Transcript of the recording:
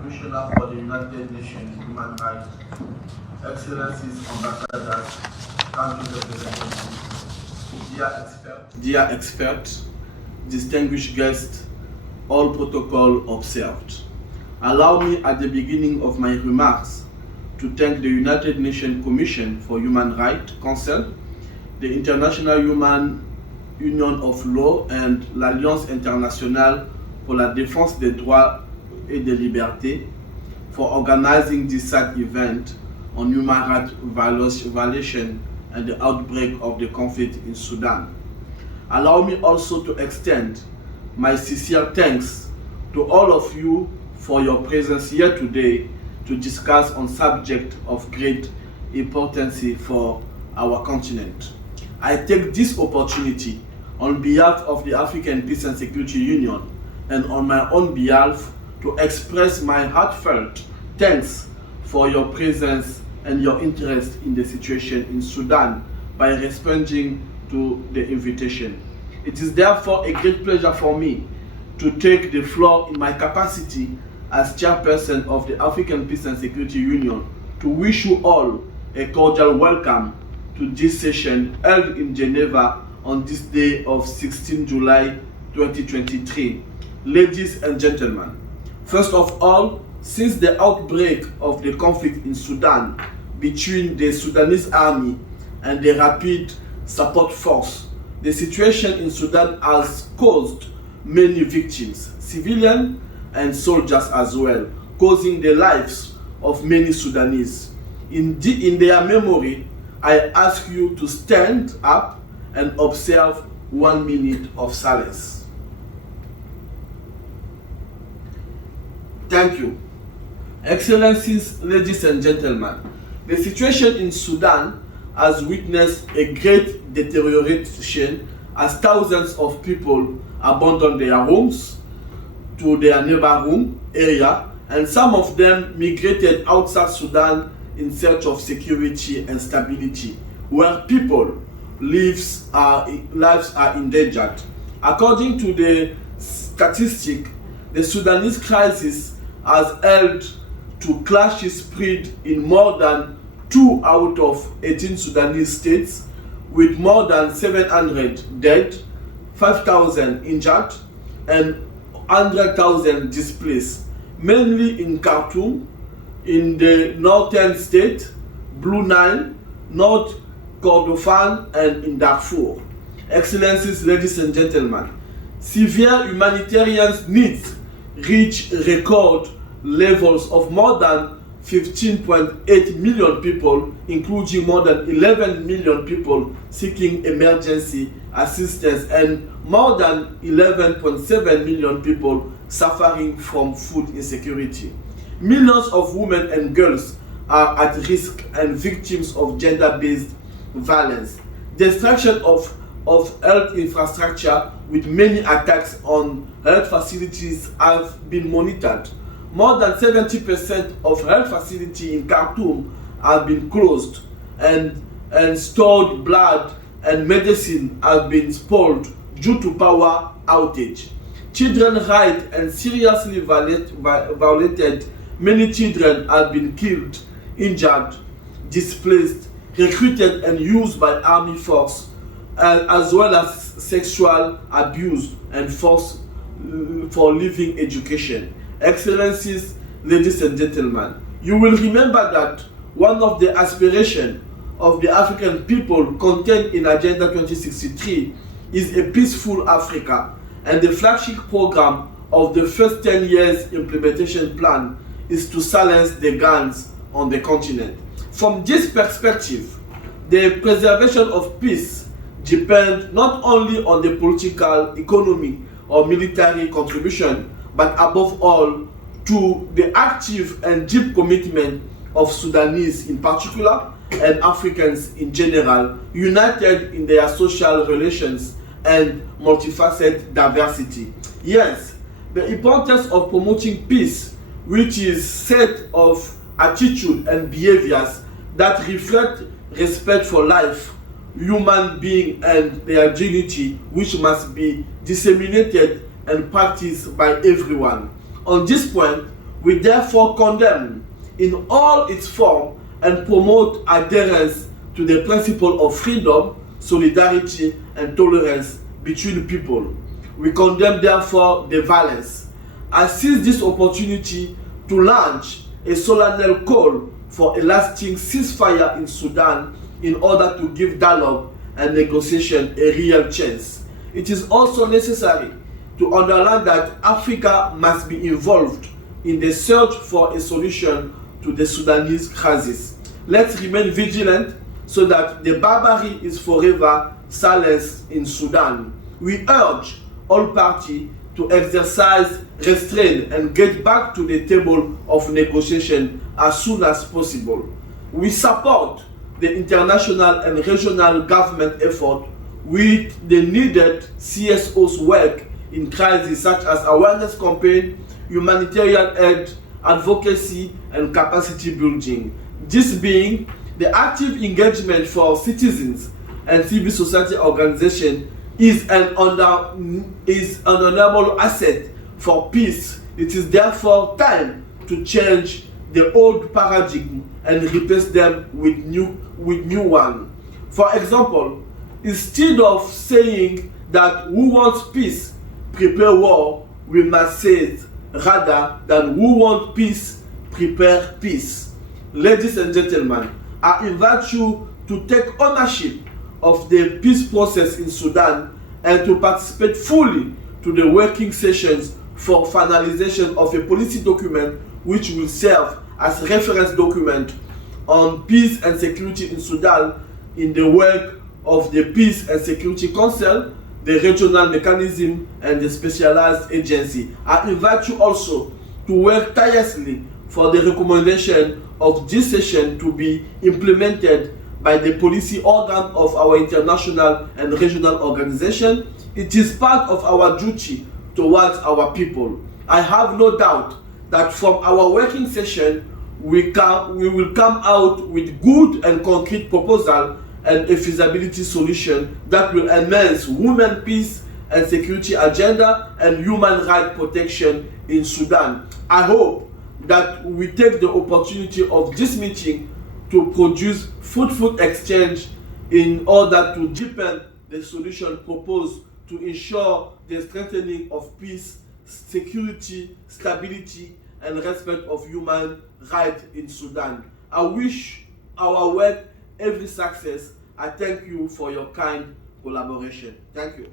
Commissioner for the United Nations Human Rights, Excellencies, Ambassadors, Country Representatives, dear experts, distinguished guests, all protocol observed. Allow me at the beginning of my remarks to thank the United Nations Commission for Human Rights Council, the International Human Union of Law and l'Alliance Internationale pour la Défense des Droits et des Libertés for organizing this sad event on human rights violation and the outbreak of the conflict in Sudan. Allow me also to extend my sincere thanks to all of you for your presence here today to discuss on subject of great importance for our continent. I take this opportunity on behalf of the African Peace and Security Union and on my own behalf to express my heartfelt thanks for your presence and your interest in the situation in Sudan by responding to the invitation. It is therefore a great pleasure for me to take the floor in my capacity as chairperson of the African Peace and Security Union to wish you all a cordial welcome to this session held in Geneva on this day of 16 July 2023. Ladies and gentlemen, first of all, since the outbreak of the conflict in Sudan between the Sudanese army and the Rapid Support Force, the situation in Sudan has caused many victims, civilians and soldiers as well, causing the lives of many Sudanese. In their memory, I ask you to stand up and observe 1 minute of silence. Thank you. Excellencies, ladies and gentlemen, the situation in Sudan has witnessed a great deterioration as thousands of people abandon their homes to their neighboring area, and some of them migrated outside Sudan in search of security and stability, where people's lives are endangered. According to the statistic, the Sudanese crisis has held to clashes spread in more than 2 out of 18 Sudanese states, with more than 700 dead, 5,000 injured, and 100,000 displaced, mainly in Khartoum, in the northern state, Blue Nile, North Kordofan, and in Darfur. Excellencies, ladies and gentlemen, severe humanitarian needs reach record levels of more than 15.8 million people, including more than 11 million people seeking emergency assistance and more than 11.7 million people suffering from food insecurity. Millions of women and girls are at risk and victims of gender-based violence. Destruction of health infrastructure with many attacks on health facilities have been monitored. More than 70% of health facilities in Khartoum have been closed, and stored blood and medicine have been spoiled due to power outage. Children's rights are seriously violated. Many children have been killed, injured, displaced, recruited and used by army force, as well as sexual abuse and forced for living education. Excellencies, ladies and gentlemen, you will remember that one of the aspirations of the African people contained in Agenda 2063 is a peaceful Africa, and the flagship program of the first 10 years implementation plan is to silence the guns on the continent. From this perspective, the preservation of peace depends not only on the political, economic, or military contribution, but above all, to the active and deep commitment of Sudanese in particular and Africans in general, united in their social relations and multifaceted diversity. Yes, the importance of promoting peace, which is set of attitude and behaviors that reflect respect for life, human being and their dignity, which must be disseminated and practiced by everyone. On this point, We therefore condemn in all its form and promote adherence to the principle of freedom, solidarity, and tolerance between people. We condemn therefore the violence. I seize this opportunity to launch a solemn call for a lasting ceasefire in Sudan in order to give dialogue and negotiation a real chance. It is also necessary to underline that Africa must be involved in the search for a solution to the Sudanese crisis. Let's remain vigilant so that the barbary is forever silenced in Sudan. We urge all parties to exercise restraint and get back to the table of negotiation as soon as possible. We support the international and regional government effort with the needed CSO's work in crises such as awareness campaign, humanitarian aid, advocacy, and capacity building. This being the active engagement for citizens and civil society organizations is an undeniable asset for peace. It is therefore time to change the old paradigm and replace them with new one. For example, instead of saying that who wants peace prepare war, we must say rather than who wants peace prepare peace. Ladies and gentlemen, I invite you to take ownership of the peace process in Sudan and to participate fully to the working sessions for finalization of a policy document which will serve as a reference document on peace and security in Sudan in the work of the Peace and Security Council, the regional mechanism, and the specialized agency. I invite you also to work tirelessly for the recommendation of this session to be implemented by the policy organ of our international and regional organization. It is part of our duty towards our people. I have no doubt that from our working session, we will come out with good and concrete proposal and a feasibility solution that will enhance women peace and security agenda and human rights protection in Sudan. I hope that we take the opportunity of this meeting to produce fruitful exchange in order to deepen the solution proposed to ensure the strengthening of peace, security, stability, and respect of human rights in Sudan. I wish our work every success. I thank you for your kind collaboration. Thank you.